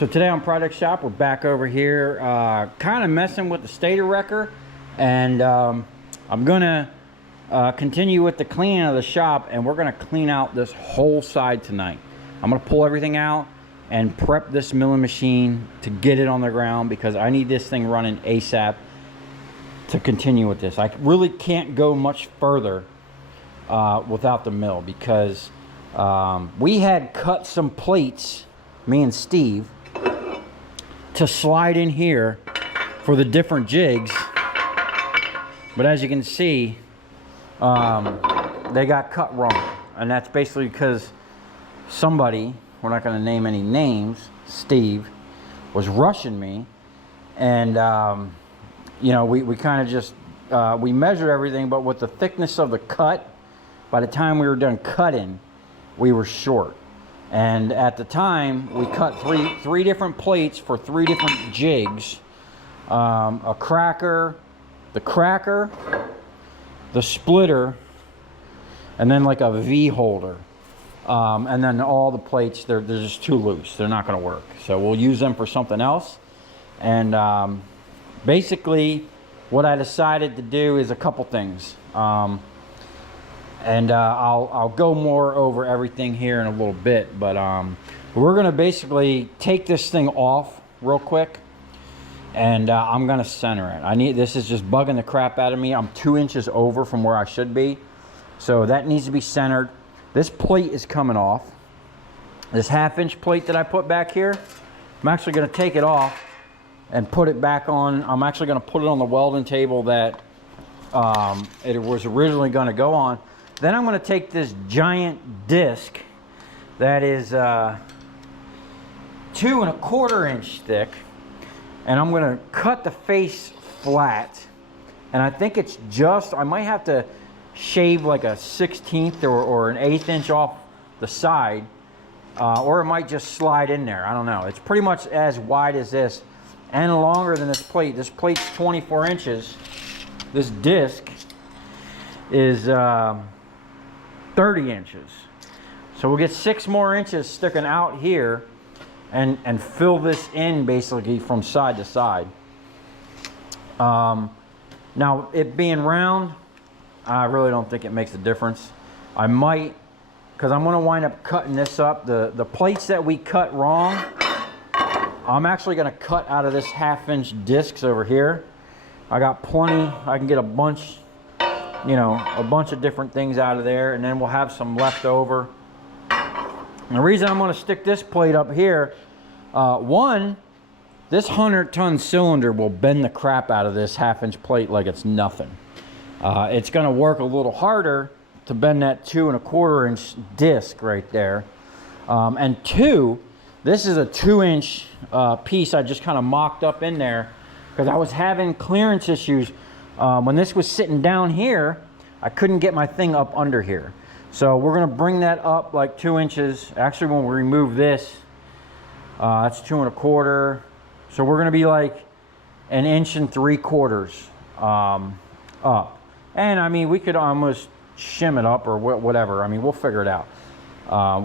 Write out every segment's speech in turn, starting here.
So today on Project Shop, we're back over here kind of messing with the stator wrecker, and I'm gonna continue with the cleaning of the shop, and we're gonna clean out this whole side tonight. I'm gonna pull everything out and prep this milling machine to get it on the ground, because I need this thing running ASAP to continue with this. I really can't go much further without the mill, because we had cut some plates, me and Steve, to slide in here for the different jigs, but as you can see, they got cut wrong, and that's basically because somebody, we're not going to name any names, Steve, was rushing me, and you know, we kind of just we measured everything, but with the thickness of the cut, by the time we were done cutting, we were short. And at the time, we cut three different plates for 3 different jigs. A cracker, the splitter, and then like a V holder. And then all the plates, they're just too loose. They're not gonna work. So we'll use them for something else. And basically, what I decided to do is a couple things. I'll go more over everything here in a little bit, but we're gonna basically take this thing off real quick, and I'm gonna center it. This is just bugging the crap out of me. I'm 2 inches over from where I should be, so that needs to be centered. This plate is coming off. This 1/2 inch plate that I put back here, I'm actually gonna take it off and put it back on. I'm actually gonna put it on the welding table that it was originally gonna go on. Then I'm going to take this giant disc that is 2 1/4 inch thick, and I'm going to cut the face flat. And I think it's just, I might have to shave like a 1/16 or an 1/8 inch off the side, or it might just slide in there. I don't know. It's pretty much as wide as this and longer than this plate. This plate's 24 inches. This disc is 30 inches. So we'll get 6 more inches sticking out here and fill this in basically from side to side. Now, it being round, I really don't think it makes a difference. I might, because I'm going to wind up cutting this up. The plates that we cut wrong, I'm actually going to cut out of this 1/2 inch discs over here. I got plenty. I can get a bunch, you know, a bunch of different things out of there, and then we'll have some left over. And the reason I'm going to stick this plate up here, one, this 100-ton cylinder will bend the crap out of this 1/2 inch plate like it's nothing. It's going to work a little harder to bend that 2 1/4 inch disc right there. And 2, this is a 2 inch piece I just kind of mocked up in there because I was having clearance issues. When this was sitting down here, I couldn't get my thing up under here. So we're gonna bring that up like 2 inches. Actually, when we remove this, that's 2 1/4. So we're gonna be like 1 3/4 inches up. And I mean, we could almost shim it up or whatever. I mean, we'll figure it out.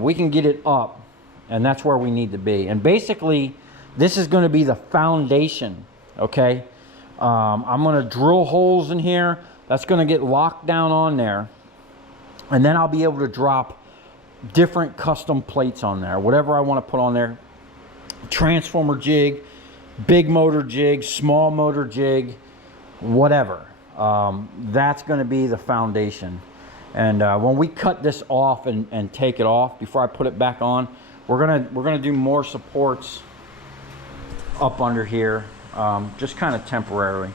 We can get it up, and that's where we need to be. And basically, this is gonna be the foundation, okay? I'm going to drill holes in here. That's going to get locked down on there. And then I'll be able to drop different custom plates on there. Whatever I want to put on there. Transformer jig, big motor jig, small motor jig, whatever. That's going to be the foundation. And when we cut this off and take it off, before I put it back on, we're gonna do more supports up under here. Just kind of temporarily.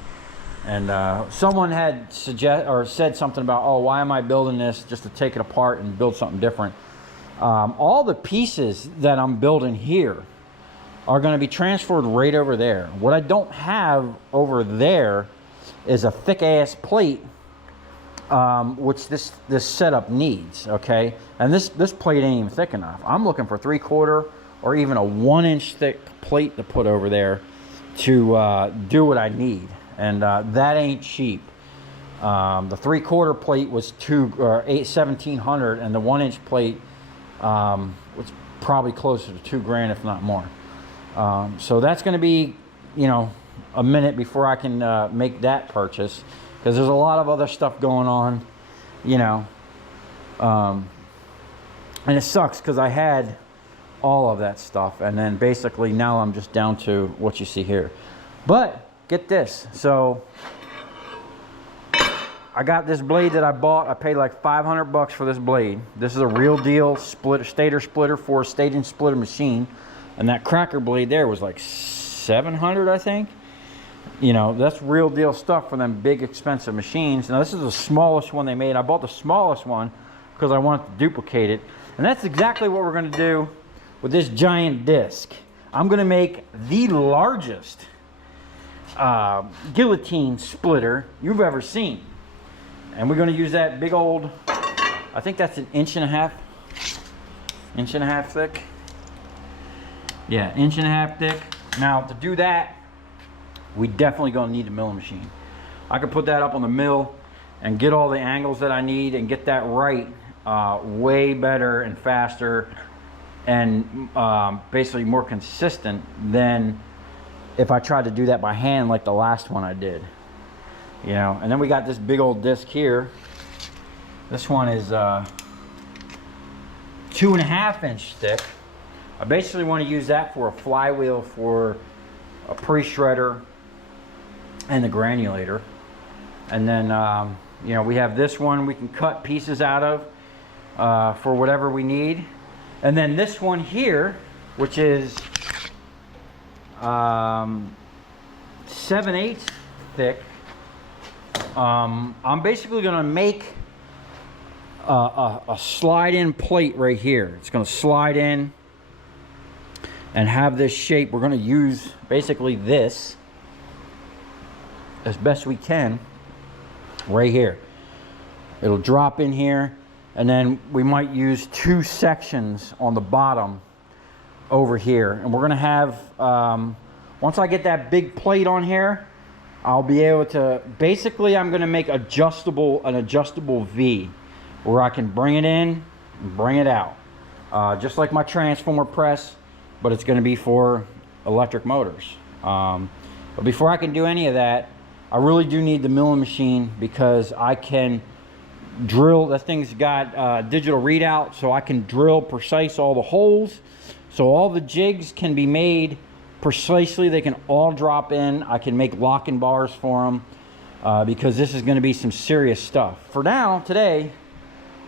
And someone had said something about, oh, why am I building this just to take it apart and build something different? All the pieces that I'm building here are going to be transferred right over there. What I don't have over there is a thick ass plate, which this setup needs, okay? And this plate ain't even thick enough. I'm looking for 3/4 or even a 1 inch thick plate to put over there to do what I need, and that ain't cheap. The 3/4 plate was $1,700, and the 1 inch plate was probably closer to $2 grand, if not more. So that's going to be, you know, a minute before I can make that purchase, because there's a lot of other stuff going on, you know. And it sucks because I had all of that stuff, and then basically now I'm just down to what you see here. But get this, so I got this blade that I bought. I paid like 500 bucks for this blade. This is a real deal splitter, stator splitter for a staging splitter machine, and that cracker blade there was like 700, I think. You know, that's real deal stuff for them big expensive machines. Now this is the smallest one they made. I bought the smallest one because I wanted to duplicate it, and that's exactly what we're going to do with this giant disc. I'm going to make the largest guillotine splitter you've ever seen. And we're going to use that big old, I think that's an inch and a half thick. Yeah, inch and a half thick. Now to do that, we definitely going to need a milling machine. I could put that up on the mill and get all the angles that I need and get that right way better and faster and basically more consistent than if I tried to do that by hand like the last one I did. You know, and then we got this big old disc here. This one is 2.5 inch thick. I basically want to use that for a flywheel for a pre-shredder and the granulator. And then you know, we have this one we can cut pieces out of for whatever we need. And then this one here, which is 7/8 thick. I'm basically going to make a slide-in plate right here. It's going to slide in and have this shape. We're going to use basically this as best we can right here. It'll drop in here, and then we might use 2 sections on the bottom over here. And we're going to have, once I get that big plate on here, I'll be able to, basically I'm going to make an adjustable V where I can bring it in and bring it out. Just like my transformer press, but it's going to be for electric motors. But before I can do any of that, I really do need the milling machine, because I can drill, that thing's got digital readout, so I can drill precise all the holes. So all the jigs can be made precisely, they can all drop in. I can make locking bars for them because this is going to be some serious stuff. For now, today,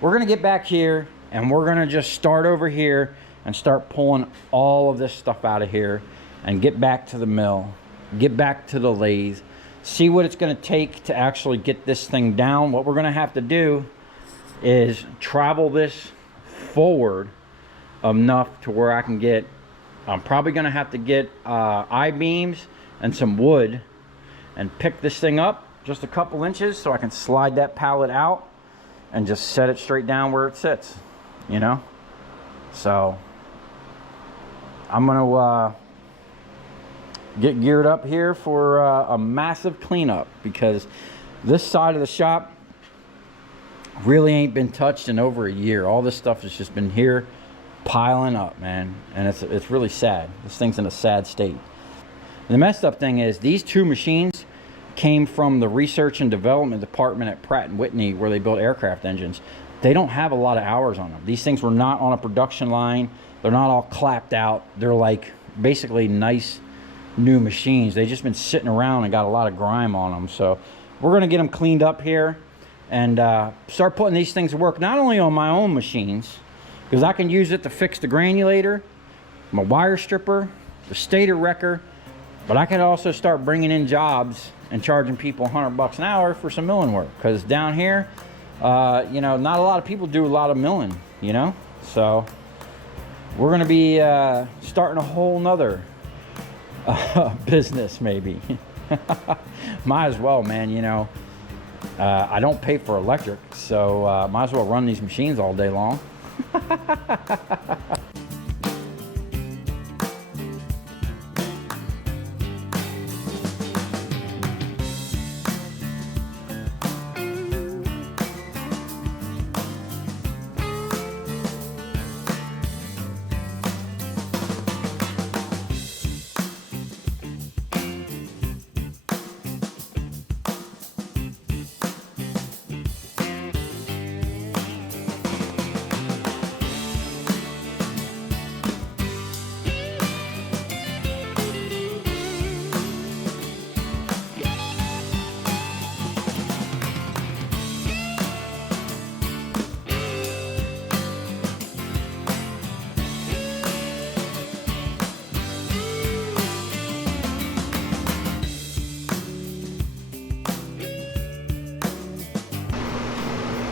we're going to get back here and we're going to just start over here and start pulling all of this stuff out of here and get back to the mill, get back to the lathe, see what it's going to take to actually get this thing down. What we're going to have to do is travel this forward enough to where I can get, I'm probably going to have to get I-beams and some wood and pick this thing up just a couple inches so I can slide that pallet out and just set it straight down where it sits, you know. So I'm going to get geared up here for a massive cleanup, because this side of the shop really ain't been touched in over a year. All this stuff has just been here piling up, man, and it's really sad. This thing's in a sad state. And the messed up thing is these 2 machines came from the research and development department at Pratt & Whitney, where they built aircraft engines. They don't have a lot of hours on them. These things were not on a production line. They're not all clapped out. They're like basically nice new machines. They've just been sitting around and got a lot of grime on them. So we're going to get them cleaned up here and start putting these things to work, not only on my own machines, because I can use it to fix the granulator, my wire stripper, the stator wrecker, but I can also start bringing in jobs and charging people 100 bucks an hour for some milling work, because down here, you know, not a lot of people do a lot of milling, you know. So we're going to be starting a whole nother business, maybe. Might as well, man, you know. I don't pay for electric, so might as well run these machines all day long.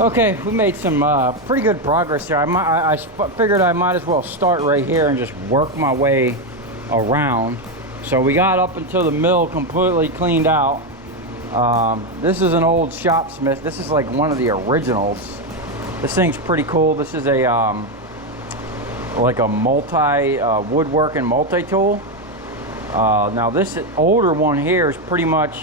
Okay, we made some pretty good progress here. I figured I might as well start right here and just work my way around. So we got up until the mill completely cleaned out. This is an old Shopsmith. This is like one of the originals. This thing's pretty cool. This is a like a woodworking multi-tool. Now this older one here is pretty much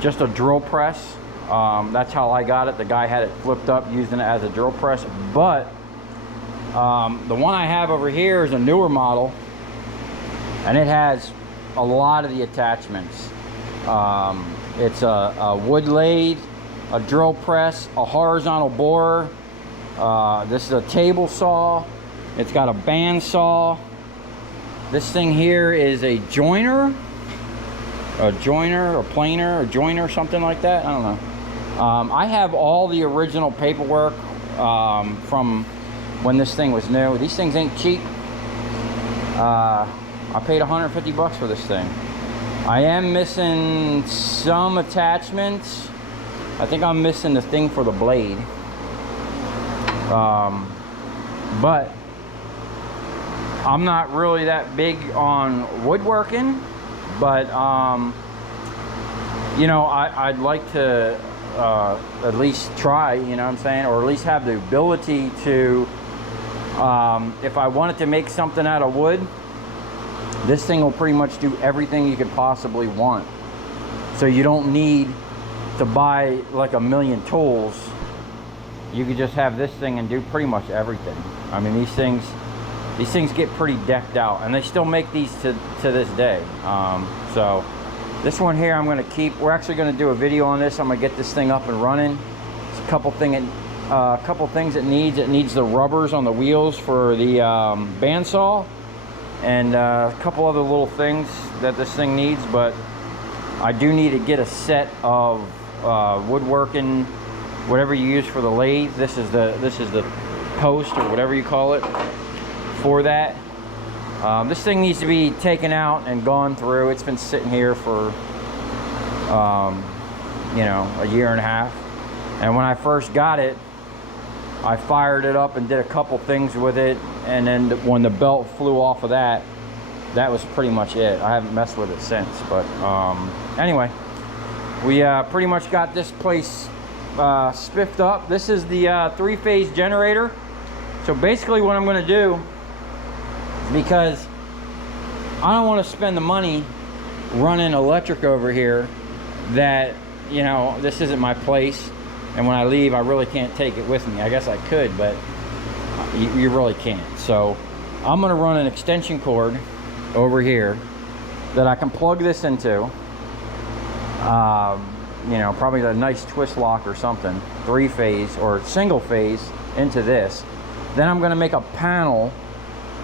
just a drill press. That's how I got it. The guy had it flipped up using it as a drill press. But the one I have over here is a newer model, and it has a lot of the attachments. It's a wood lathe, a drill press, a horizontal borer. This is a table saw. It's got a band saw. This thing here is a joiner, or planer, or joiner, something like that. I don't know. I have all the original paperwork from when this thing was new. These things ain't cheap. I paid 150 bucks for this thing. I am missing some attachments. I think I'm missing the thing for the blade. But I'm not really that big on woodworking, but you know, I'd like to at least try, you know what I'm saying, or at least have the ability to, if I wanted to make something out of wood, this thing will pretty much do everything you could possibly want. So you don't need to buy like a million tools. You could just have this thing and do pretty much everything. I mean, these things get pretty decked out, and they still make these to this day. So this one here I'm going to keep. We're actually going to do a video on this. I'm going to get this thing up and running. It's a couple things it needs. It needs the rubbers on the wheels for the bandsaw, and a couple other little things that this thing needs. But I do need to get a set of woodworking, whatever you use for the lathe. This is the post, or whatever you call it, for that. This thing needs to be taken out and gone through. It's been sitting here for you know, a year and a half, and when I first got it, I fired it up and did a couple things with it, and then when the belt flew off of that, that was pretty much it. I haven't messed with it since. But anyway, we pretty much got this place spiffed up. This is the three-phase generator. So basically what I'm going to do, because I don't want to spend the money running electric over here, that, you know, this isn't my place, and when I leave I really can't take it with me. I guess I could, but you really can't. So I'm going to run an extension cord over here that I can plug this into, you know, probably a nice twist lock or something, three-phase or single phase into this. Then I'm going to make a panel.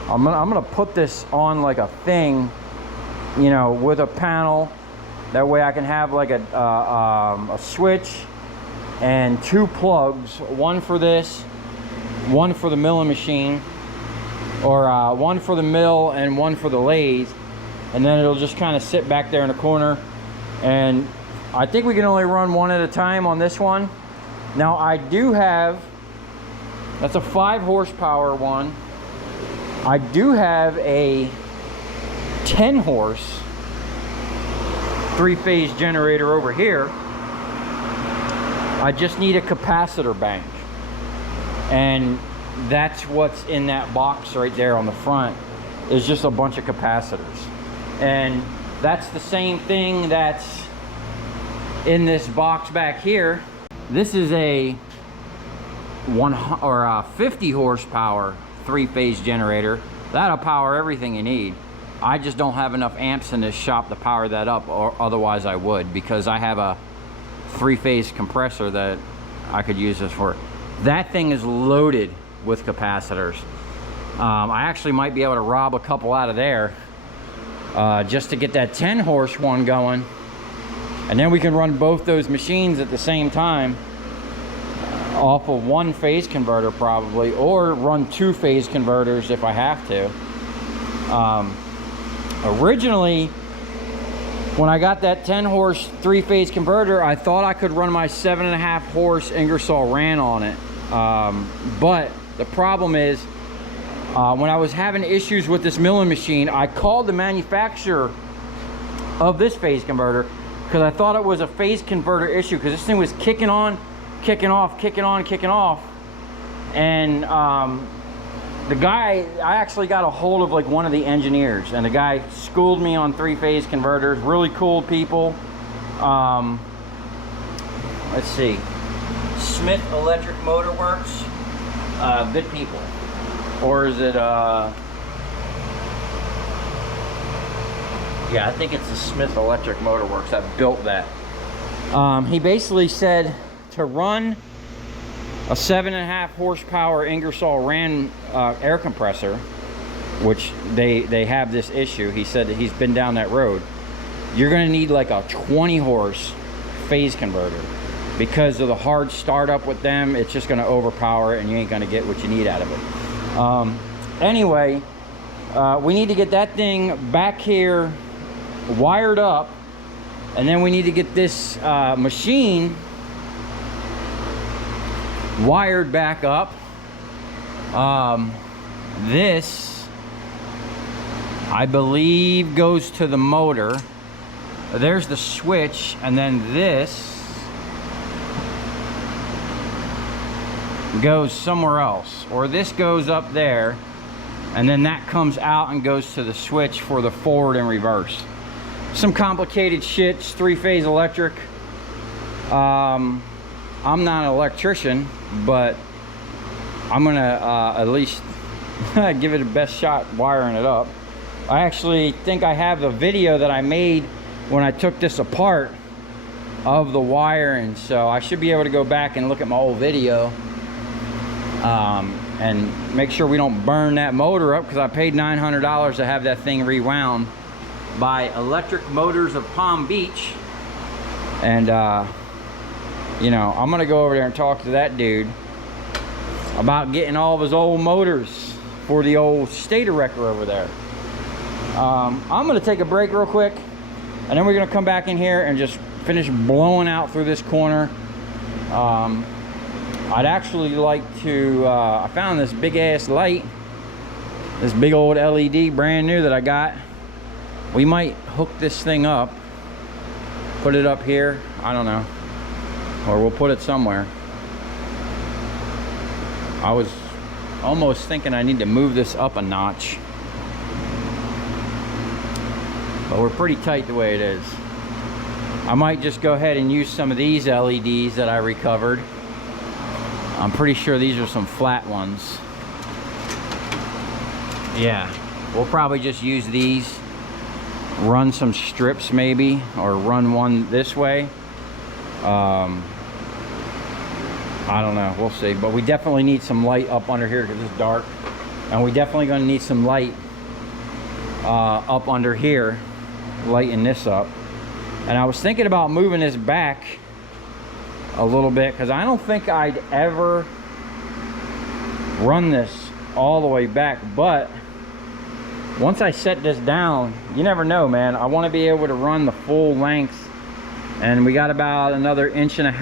I'm gonna put this on like a thing, you know, with a panel. That way I can have like a switch and two plugs, one for this, one for the milling machine, or one for the mill and one for the lathe, and then it'll just kind of sit back there in the corner. And I think we can only run one at a time on this one. Now I do have, that's a 5 horsepower one. I do have a 10 horse three-phase generator over here. I just need a capacitor bank, and that's what's in that box right there on the front, is just a bunch of capacitors. And that's the same thing that's in this box back here. This is a 50 horsepower three-phase generator. That'll power everything you need. I just don't have enough amps in this shop to power that up, or otherwise I would, because I have a three-phase compressor that I could use this for. That thing is loaded with capacitors. I actually might be able to rob a couple out of there just to get that 10 horse one going, and then we can run both those machines at the same time off of one phase converter probably, or run 2 phase converters if I have to. Originally When I got that 10 horse 3-phase converter, I thought I could run my 7.5 horse Ingersoll Rand on it. But the problem is, when I was having issues with this milling machine, I called the manufacturer of this phase converter because I thought it was a phase converter issue, because this thing was kicking on, kicking off, kicking on, kicking off. And the guy, I actually got a hold of like one of the engineers, and the guy schooled me on 3-phase converters. Really cool people. Let's see, Smith Electric Motor Works, good people. Or is it yeah, I think it's the Smith Electric Motor Works that built that. He basically said to run a 7.5 horsepower Ingersoll Rand air compressor, which they have this issue. He said that he's been down that road. You're going to need like a 20 horse phase converter, because of the hard startup with them. It's just going to overpower it, and you ain't going to get what you need out of it. Anyway, we need to get that thing back here wired up, and then we need to get this machine wired back up. This, I believe, goes to the motor. There's the switch, and then this goes somewhere else, or this goes up there, and then that comes out and goes to the switch for the forward and reverse. Some complicated shit. It's 3-phase electric. I'm not an electrician, but I'm gonna at least give it a best shot wiring it up. I actually think I have a video that I made when I took this apart of the wiring, so I should be able to go back and look at my old video and make sure we don't burn that motor up, because I paid $900 to have that thing rewound by Electric Motors of Palm Beach. And you know, I'm gonna go over there and talk to that dude about getting all of his old motors for the old stator wrecker over there. I'm gonna take a break real quick, and then we're gonna come back in here and just finish blowing out through this corner. I'd actually like to, I found this big ass light, this big old LED brand new that I got. We might hook this thing up, put it up here, I don't know, or we'll put it somewhere. I was almost thinking I need to move this up a notch, but we're pretty tight the way it is. I might just go ahead and use some of these LEDs that I recovered. I'm pretty sure these are some flat ones. Yeah, we'll probably just use these, run some strips maybe, or run one this way. I don't know, we'll see. But we definitely need some light up under here because it's dark, and we definitely gonna need some light up under here, lighten this up. And I was thinking about moving this back a little bit, because I don't think I'd ever run this all the way back, but once I set this down, you never know, man. I want to be able to run the full length, and we got about another 1.5 inches.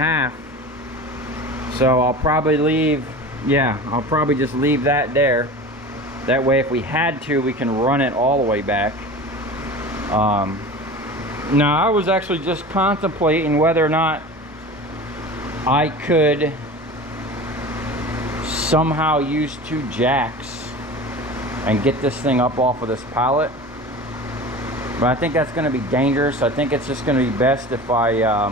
So I'll probably leave, yeah, I'll probably just leave that there. That way, if we had to, we can run it all the way back. Now, I was actually just contemplating whether or not I could somehow use 2 jacks and get this thing up off of this pallet, but I think that's going to be dangerous. I think it's just going to be best if I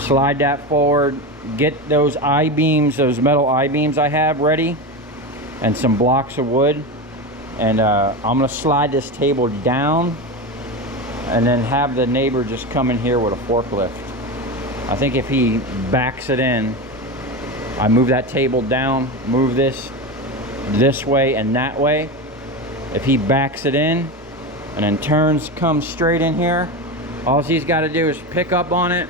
slide that forward, get those I-beams, those metal I-beams I have ready, and some blocks of wood, and I'm going to slide this table down and then have the neighbor just come in here with a forklift. I think if he backs it in, I move that table down, move this way and that way. If he backs it in and then turns, comes straight in here, all he's got to do is pick up on it.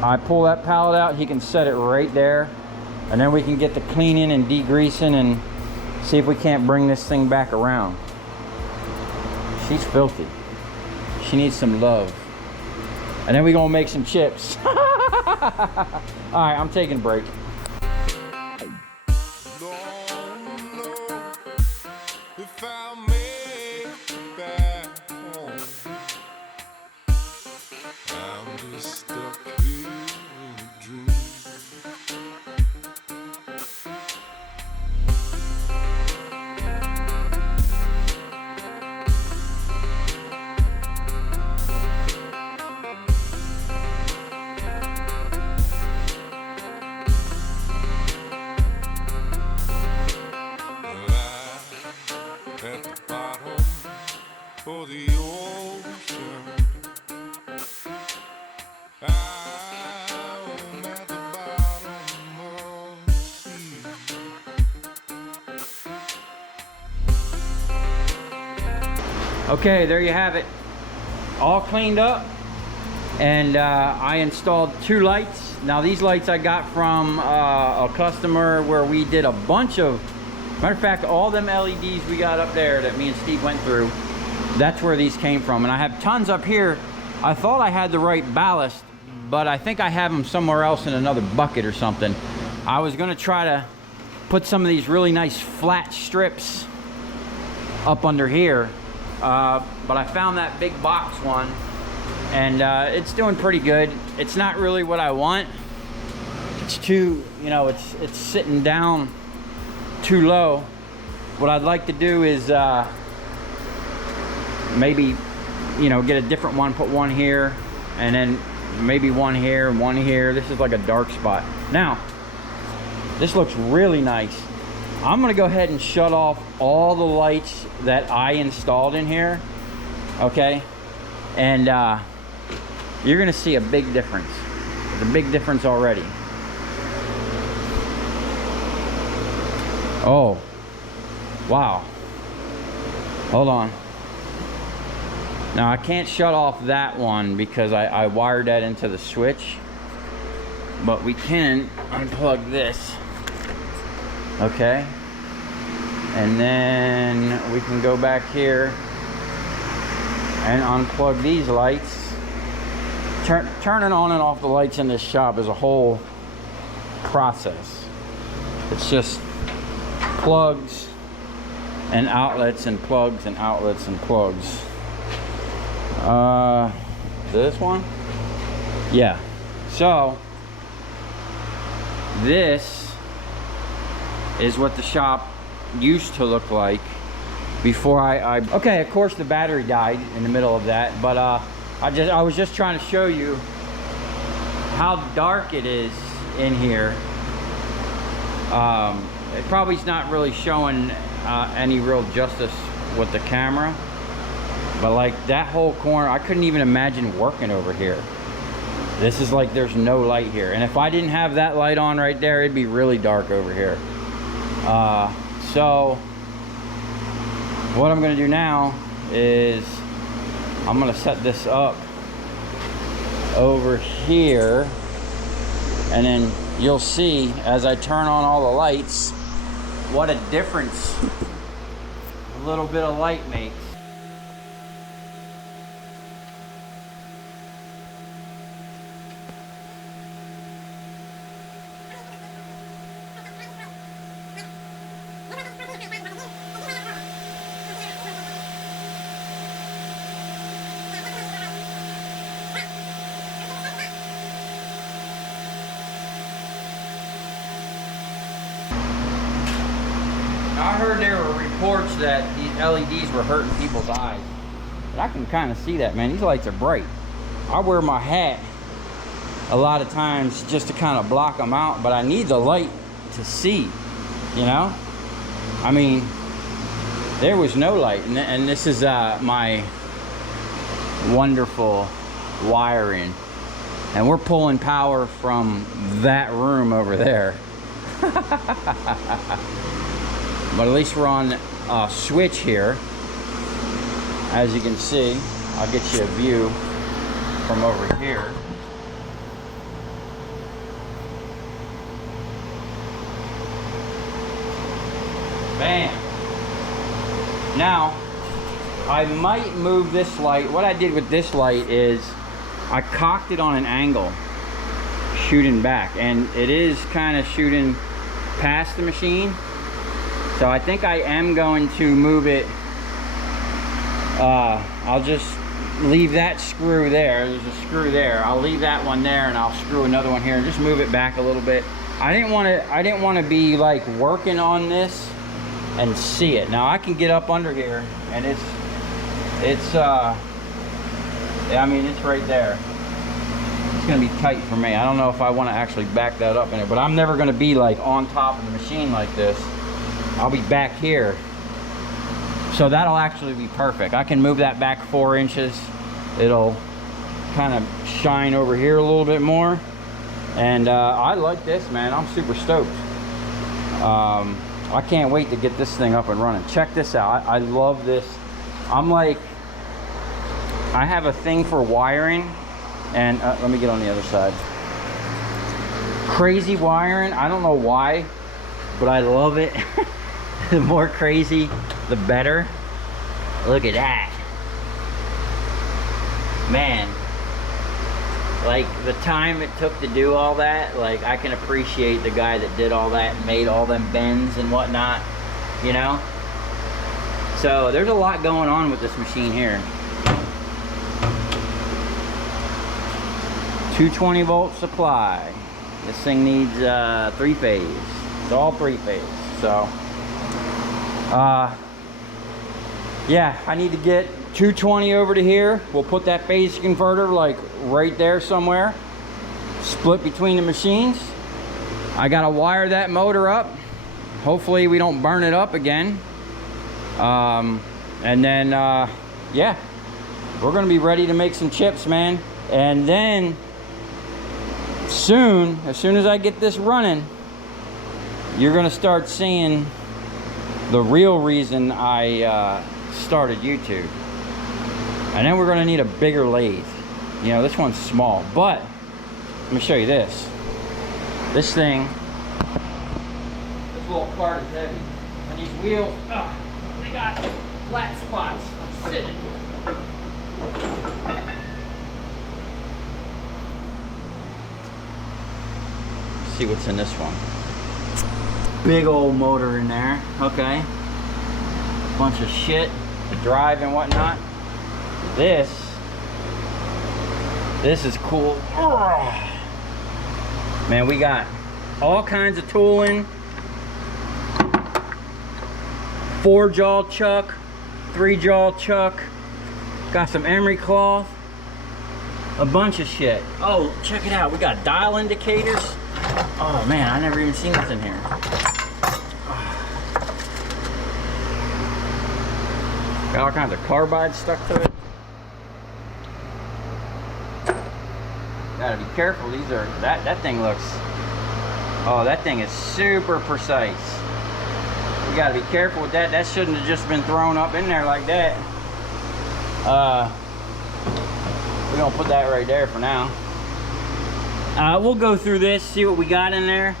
I pull that pallet out, he can set it right there, and then we can get the cleaning and degreasing and see if we can't bring this thing back around. She's filthy. She needs some love. And then we're gonna make some chips. All right, I'm taking a break. For the ocean, I'm at the bottom of the sea. Okay, there you have it. All cleaned up. And I installed 2 lights. Now these lights I got from a customer where we did a bunch of, matter of fact, all them LEDs we got up there that me and Steve went through, that's where these came from. And I have tons up here. I thought I had the right ballast, but I think I have them somewhere else in another bucket or something. I was gonna try to put some of these really nice flat strips up under here, but I found that big box one, and it's doing pretty good. It's not really what I want. It's too, you know, it's sitting down too low. What I'd like to do is maybe, you know, get a different one, put one here, and then maybe one here and one here. This is like a dark spot. Now, this looks really nice. I'm gonna go ahead and shut off all the lights that I installed in here, okay? And you're gonna see a big difference. There's a big difference already. Oh, wow. Hold on. Now I can't shut off that one because I wired that into the switch, but we can unplug this, okay? And then we can go back here and unplug these lights. Turning on and off the lights in this shop is a whole process. It's just plugs and outlets and plugs and outlets and plugs. This one? Yeah. So this is what the shop used to look like before okay, of course the battery died in the middle of that, but I was just trying to show you how dark it is in here. It probably is not really showing any real justice with the camera, but like that whole corner, I couldn't even imagine working over here. This is like there's no light here, and if I didn't have that light on right there, it'd be really dark over here. So what I'm gonna do now is I'm gonna set this up over here, and then you'll see as I turn on all the lights what a difference a little bit of light makes. I heard there were reports that these LEDs were hurting people's eyes, but I can kind of see that, man. These lights are bright. I wear my hat a lot of times just to kind of block them out, but I need the light to see, you know? I mean, there was no light, and this is my wonderful wiring, and we're pulling power from that room over there. But at least we're on a switch here. As you can see, I'll get you a view from over here. Bam! Now, I might move this light. What I did with this light is I cocked it on an angle, shooting back, and it is kind of shooting past the machine. So I think I am going to move it. I'll just leave that screw there. There's a screw there. I'll leave that one there, and I'll screw another one here and just move it back a little bit. I didn't want to be like working on this and see it. Now I can get up under here, and it's yeah, I mean, it's right there. It's gonna be tight for me. I don't know if I want to actually back that up in it, but I'm never gonna be like on top of the machine like this. I'll be back here, so that'll actually be perfect. I can move that back 4 inches. It'll kind of shine over here a little bit more, and I like this, man. I'm super stoked. I can't wait to get this thing up and running. Check this out. I love this. I'm like, I have a thing for wiring, and let me get on the other side. Crazy wiring. I don't know why, but I love it. The more crazy, the better. Look at that. Man, like the time it took to do all that, like I can appreciate the guy that did all that and made all them bends and whatnot, you know? So there's a lot going on with this machine here. 220 volt supply. This thing needs 3-phase. It's all 3-phase. So yeah, I need to get 220 over to here. We'll put that phase converter like right there somewhere, split between the machines. I gotta wire that motor up. Hopefully we don't burn it up again. And then yeah, we're gonna be ready to make some chips, man. And then soon, as soon as I get this running, you're gonna start seeing the real reason I started YouTube. And then we're gonna need a bigger lathe. You know, this one's small, but let me show you this. This thing, this little part is heavy. And these wheels, they got flat spots. I'm sitting. See what's in this one. Big old motor in there. Okay. Bunch of shit to drive and whatnot. This is cool. Man, we got all kinds of tooling. 4-jaw chuck, 3-jaw chuck. Got some emery cloth. A bunch of shit. Oh, check it out. We got dial indicators. Oh man, I never even seen this in here. Got all kinds of carbide stuck to it. Gotta be careful. These are, that thing looks, oh, that thing is super precise. You gotta be careful with that. That shouldn't have just been thrown up in there like that. We're gonna put that right there for now. We'll go through this, see what we got in there.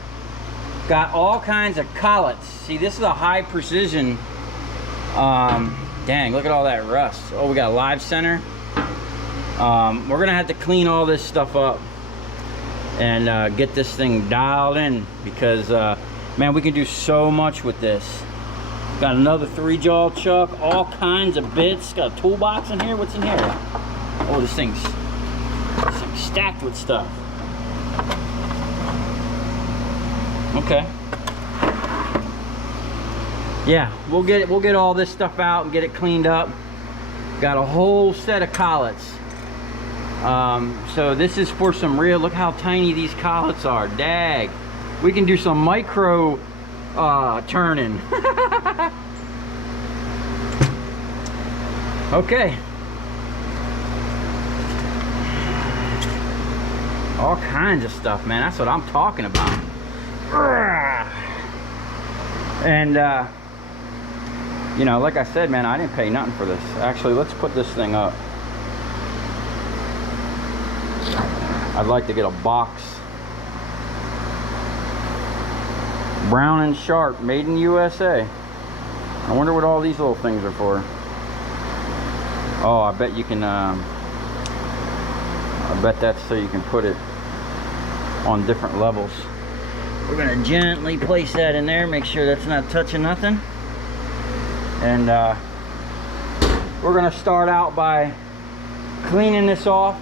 Got all kinds of collets. See, this is a high precision. Dang, look at all that rust. Oh, we got a live center. We're gonna have to clean all this stuff up and get this thing dialed in, because man, we can do so much with this. Got another 3-jaw chuck, all kinds of bits. Got a toolbox in here. What's in here? Oh, this thing's stacked with stuff. Okay. Yeah, we'll get all this stuff out and get it cleaned up. Got a whole set of collets. So this is for some real, look how tiny these collets are. Dag. We can do some micro turning. Okay. All kinds of stuff, man. That's what I'm talking about. And you know, like I said, man, I didn't pay nothing for this. Actually, let's put this thing up. I'd like to get a box. Brown and Sharp, made in USA. I wonder what all these little things are for. Oh, I bet you can, I bet that's so you can put it on different levels. We're gonna gently place that in there, make sure that's not touching nothing. And we're gonna start out by cleaning this off.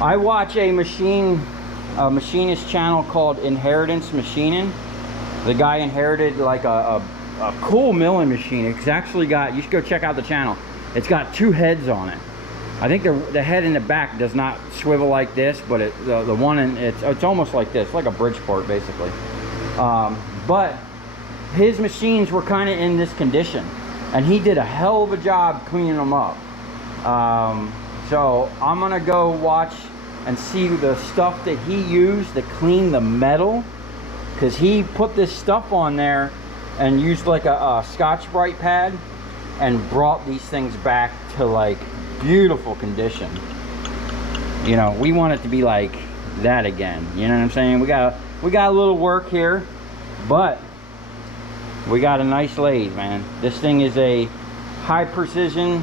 I watch a machinist channel called Inheritance Machining. The guy inherited like a cool milling machine. It's actually got, you should go check out the channel. It's got 2 heads on it. I think the head in the back does not swivel like this, but the one in it's almost like this, like a Bridgeport basically. But his machines were kind of in this condition, and he did a hell of a job cleaning them up. So I'm gonna go watch and see the stuff that he used to clean the metal, because he put this stuff on there and used like a Scotch-Brite pad and brought these things back to like beautiful condition. You know, we want it to be like that again. You know what I'm saying? We got a little work here, but we got a nice lathe, man. This thing is a high precision,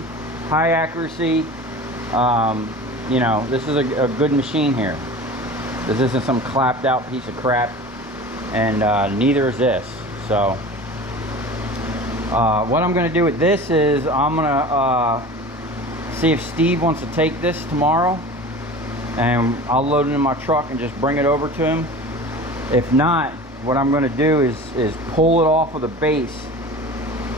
high accuracy. You know, this is a good machine here. This isn't some clapped out piece of crap, and neither is this. So what I'm gonna do with this is I'm gonna see if Steve wants to take this tomorrow, and I'll load it in my truck and just bring it over to him. If not, what I'm gonna do is pull it off of the base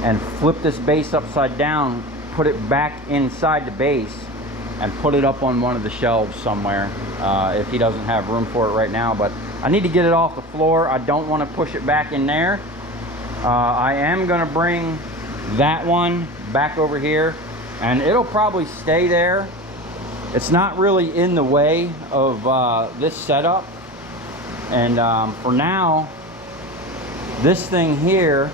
and flip this base upside down, put it back inside the base, and put it up on one of the shelves somewhere, if he doesn't have room for it right now. But I need to get it off the floor. I don't want to push it back in there. I am going to bring that one back over here, and it'll probably stay there. It's not really in the way of this setup. And for now, this thing here,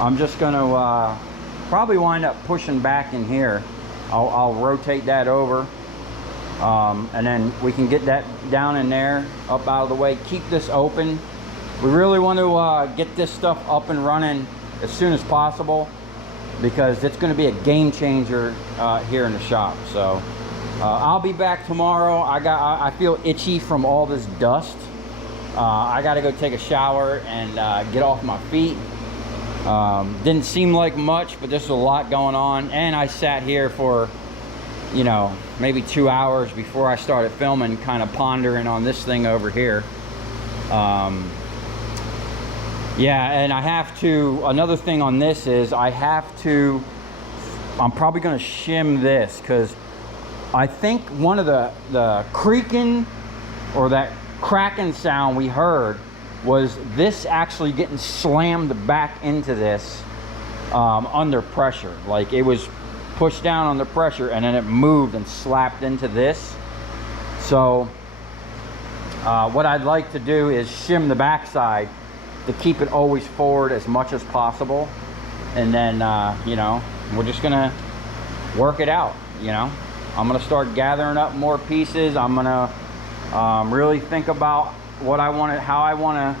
I'm just going to probably wind up pushing back in here. I'll rotate that over, and then we can get that down in there, up out of the way, keep this open. We really want to get this stuff up and running as soon as possible, because it's going to be a game changer here in the shop. So I'll be back tomorrow. I feel itchy from all this dust. I got to go take a shower and get off my feet. Didn't seem like much, but there's a lot going on, and I sat here for, you know, maybe 2 hours before I started filming, kind of pondering on this thing over here. Yeah, and I have to, another thing on this is I'm probably going to shim this, because I think one of the creaking or that cracking sound we heard was this actually getting slammed back into this under pressure. Like it was pushed down under pressure, and then it moved and slapped into this. So what I'd like to do is shim the backside to keep it always forward as much as possible, and then you know, we're just gonna work it out. You know, I'm gonna start gathering up more pieces. I'm gonna really think about what I want to, how I want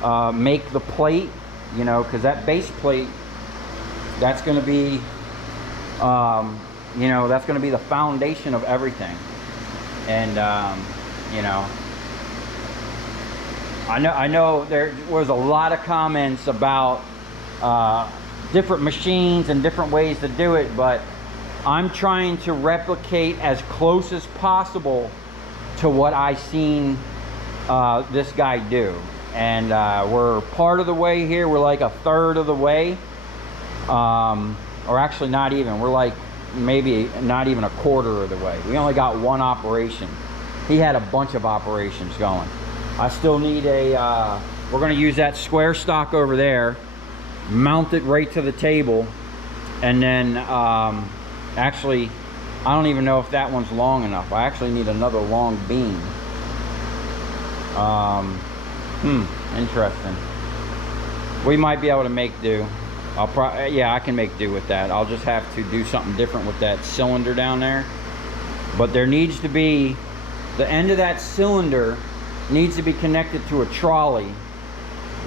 to make the plate, you know, because that base plate, that's going to be you know, that's going to be the foundation of everything. And you know, I know there was a lot of comments about different machines and different ways to do it, but I'm trying to replicate as close as possible to what I seen this guy do. And we're part of the way here. We're like a third of the way, or actually not even. We're like maybe not even a quarter of the way. We only got one operation. He had a bunch of operations going. I still need a we're going to use that square stock over there, mount it right to the table, and then actually I don't even know if that one's long enough. I actually need another long beam. Interesting. We might be able to make do. Yeah, I can make do with that. I'll just have to do something different with that cylinder down there. But there needs to be, the end of that cylinder needs to be connected to a trolley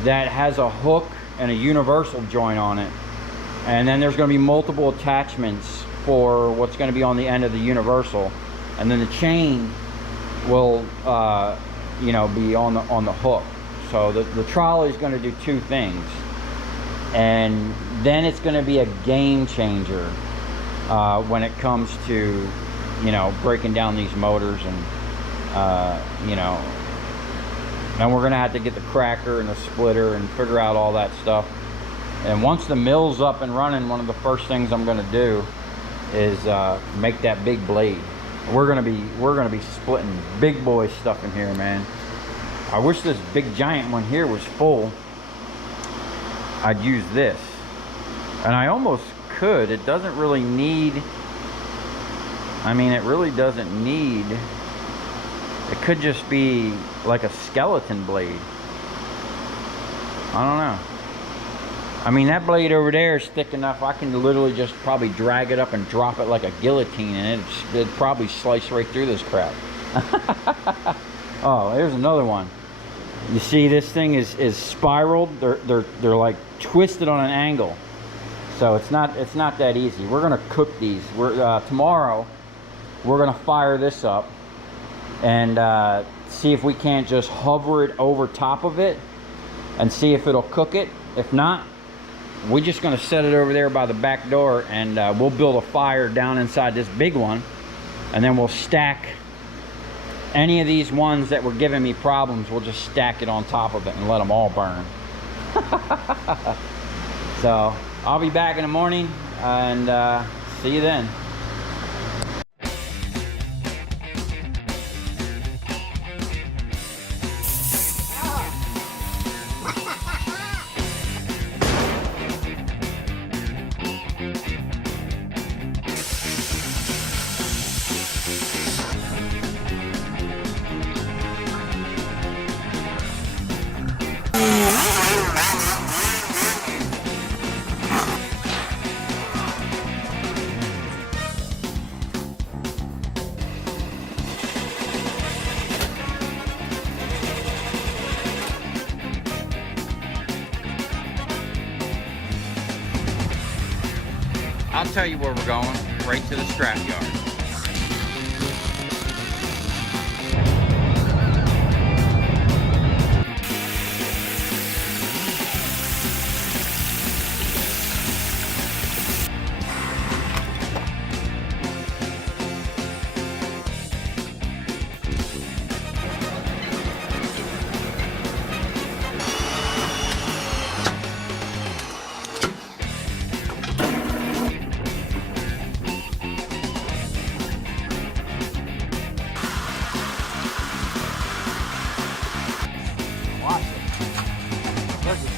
that has a hook and a universal joint on it And then there's going to be multiple attachments for what's going to be on the end of the universal, and then the chain will you know, be on the hook. So the trolley is going to do two things, and then it's going to be a game changer when it comes to, you know, breaking down these motors, and you know, and we're going to have to get the cracker and the splitter and figure out all that stuff. And once the mill's up and running, one of the first things I'm going to do is make that big blade. We're gonna be splitting big boy stuff in here, man. I wish this big giant one here was full. I'd use this, and I almost could. It doesn't really need, I mean, it really doesn't need, it could just be like a skeleton blade. I don't know. I mean, that blade over there is thick enough. I can literally just probably drag it up and drop it like a guillotine, and it'd probably slice right through this crap. Oh, here's another one. You see, this thing is spiraled. They're like twisted on an angle, so it's not that easy. We're gonna cook these. Tomorrow we're gonna fire this up and see if we can't just hover it over top of it and see if it'll cook it. If not, we're just going to set it over there by the back door, and we'll build a fire down inside this big one, and then we'll stack any of these ones that were giving me problems. We'll just stack it on top of it and let them all burn. So I'll be back in the morning, and see you then. I'll tell you where we're going, right to the scrap yard.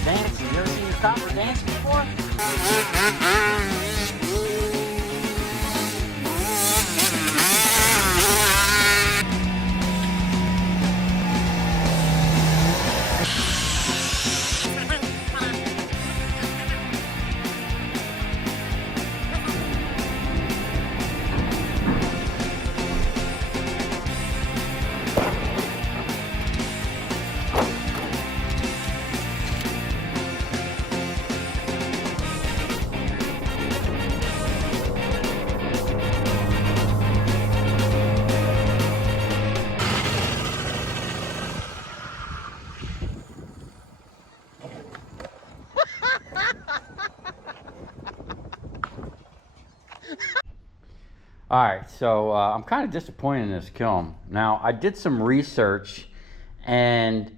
Dancing. You ever seen your copper dancing before? All right, so I'm kind of disappointed in this kiln. Now, I did some research, and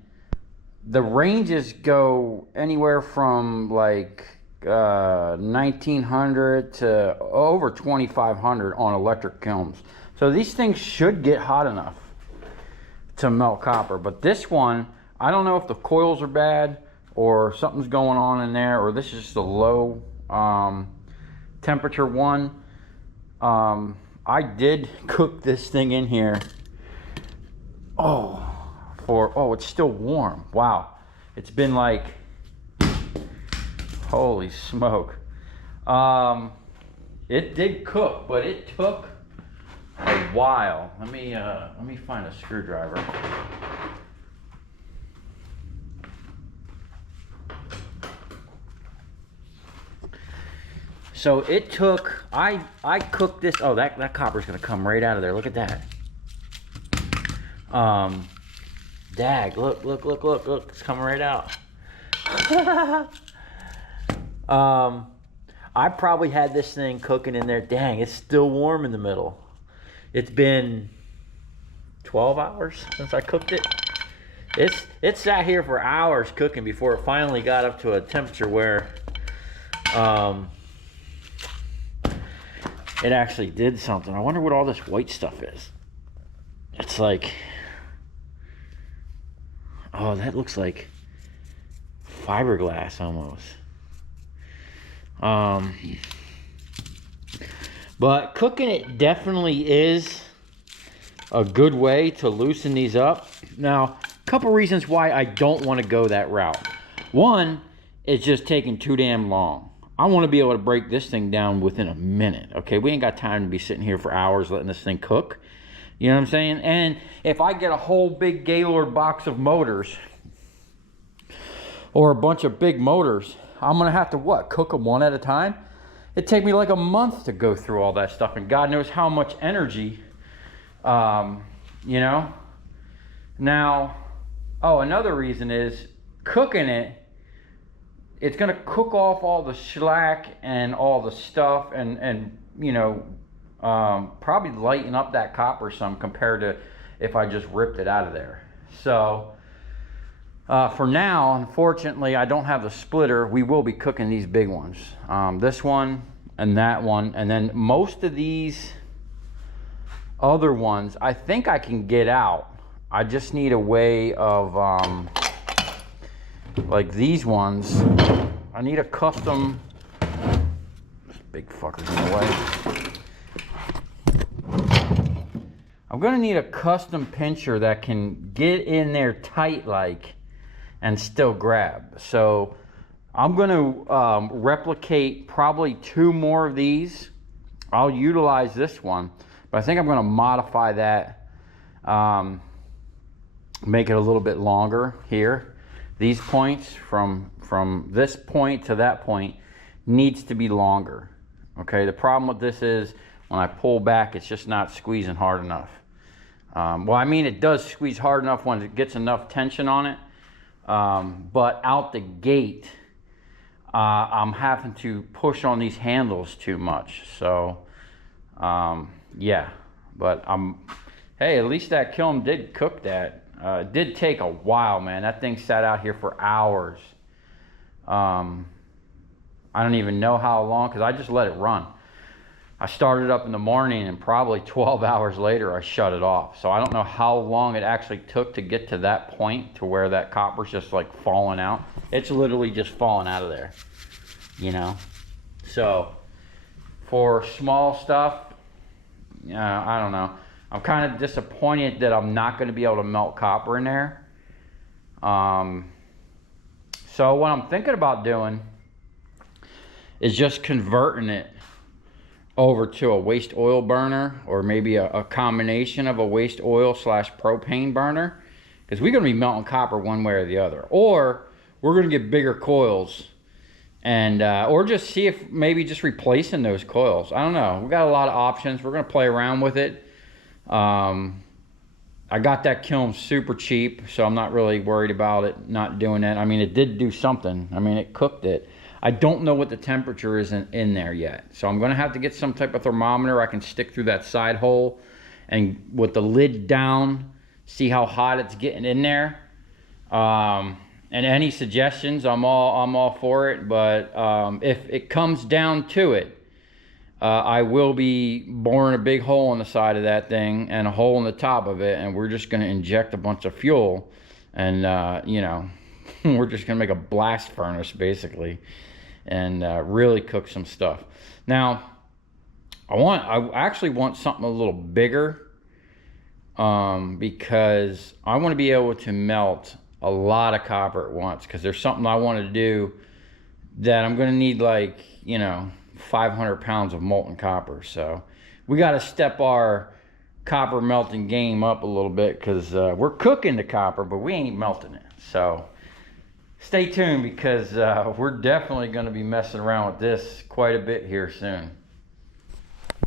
the ranges go anywhere from like 1900 to over 2500 on electric kilns. So these things should get hot enough to melt copper. But this one, I don't know if the coils are bad or something's going on in there, or this is just a low temperature one. I did cook this thing in here. Oh, it's still warm. Wow. It's been like, holy smoke. It did cook, but it took a while. Let me find a screwdriver. So it took, I cooked this, oh, that copper's gonna come right out of there. Look at that. Dag, look, it's coming right out. I probably had this thing cooking in there. Dang, it's still warm in the middle. It's been 12 hours since I cooked it. It sat here for hours cooking before it finally got up to a temperature where it actually did something. I wonder what all this white stuff is. It's like, oh, that looks like fiberglass almost. But cooking it definitely is a good way to loosen these up. Now, a couple reasons why I don't want to go that route. One, it's just taking too damn long. I want to be able to break this thing down within a minute. Okay, we ain't got time to be sitting here for hours letting this thing cook. You know what I'm saying? And if I get a whole big Gaylord box of motors or a bunch of big motors, I'm gonna have to what? Cook them one at a time? It'd take me like a month to go through all that stuff, and God knows how much energy, you know? Now, oh, another reason is cooking it, it's gonna cook off all the shellac and all the stuff and you know, probably lighten up that copper some compared to if I just ripped it out of there. So, for now, unfortunately, I don't have the splitter. We will be cooking these big ones. This one and that one. And then most of these other ones, I think I can get out. I just need a way of, like these ones, I need a custom, this big fucker's in the way. I'm gonna need a custom pincher that can get in there tight like, and still grab. So I'm going to replicate probably 2 more of these. I'll utilize this one, but I think I'm going to modify that, make it a little bit longer here. These points from this point to that point needs to be longer. Okay, the problem with this is when I pull back, it's just not squeezing hard enough. Well, I mean, it does squeeze hard enough when it gets enough tension on it. But out the gate, I'm having to push on these handles too much. So, yeah, but hey, at least that kiln did cook that. It did take a while, man. That thing sat out here for hours. I don't even know how long, because I just let it run. I started up in the morning and probably 12 hours later I shut it off. So I don't know how long it actually took to get to that point to where that copper's just like falling out. It's literally just falling out of there, you know? So for small stuff, I don't know. I'm kind of disappointed that I'm not going to be able to melt copper in there. So what I'm thinking about doing is just converting it over to a waste oil burner, or maybe a combination of a waste oil / propane burner, because we're going to be melting copper one way or the other. Or we're going to get bigger coils, and or just see if maybe just replacing those coils. I don't know. We got a lot of options. We're going to play around with it. I got that kiln super cheap, so I'm not really worried about it not doing that. I mean, it did do something. I mean, it cooked it. I don't know what the temperature is in there yet. So I'm going to have to get some type of thermometer I can stick through that side hole, and with the lid down, see how hot it's getting in there. And any suggestions, I'm all for it. But if it comes down to it, I will be boring a big hole in the side of that thing and a hole in the top of it, and we're just going to inject a bunch of fuel, and you know, we're just going to make a blast furnace basically, and really cook some stuff. Now, I actually want something a little bigger, because I want to be able to melt a lot of copper at once, because there's something I want to do that I'm going to need, like, you know, 500 pounds of molten copper. So we got to step our copper melting game up a little bit, because we're cooking the copper, but we ain't melting it. So stay tuned because we're definitely going to be messing around with this quite a bit here soon.